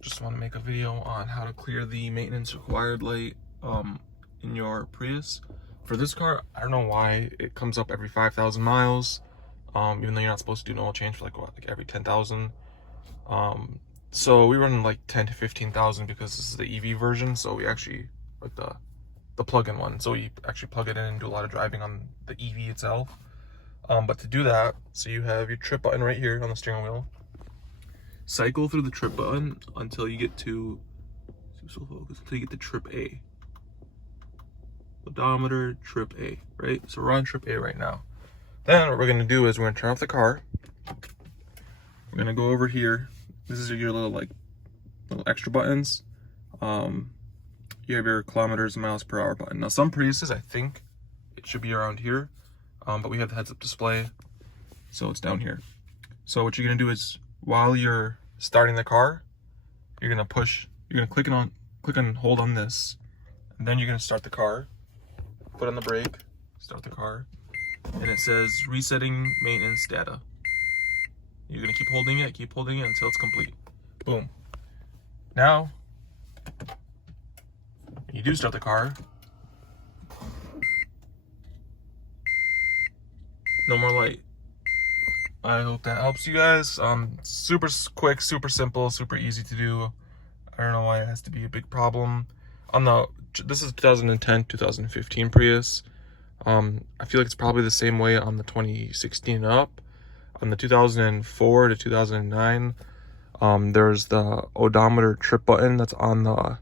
Just want to make a video on how to clear the maintenance required light in your Prius. For this car, I don't know why it comes up every 5,000 miles, even though you're not supposed to do an oil change for like every 10,000. So we run like 10 to 15,000 because this is the EV version. So we actually like the plug-in one. So we actually plug it in and do a lot of driving on the EV itself. But to do that, so you have your trip button right here on the steering wheel. Cycle through the trip button until you get to trip A. Odometer, trip A, right? So we're on trip A right now. Then what we're gonna do is we're gonna turn off the car. We're gonna go over here. This is your little extra buttons. You have your kilometers and miles per hour button. Now some Priuses, I think it should be around here, but we have the heads-up display, so it's down here. So what you're gonna do is, while you're starting the car, you're gonna click and hold on this, and then you're gonna start the car. Put on the brake, start the car, and it says resetting maintenance data. You're gonna keep holding it until it's complete. Boom. Now, when you do start the car, no more light. I hope that helps you guys. Super quick, super simple, super easy to do. I don't know why it has to be a big problem. This is 2010, 2015 Prius. I feel like it's probably the same way on the 2016 and up. On the 2004 to 2009, there's the odometer trip button that's on the,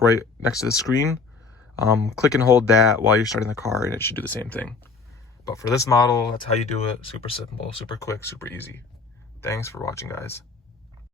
right next to the screen. Click and hold that while you're starting the car and it should do the same thing. But for this model, that's how you do it. Super simple, super quick, super easy. Thanks for watching, guys.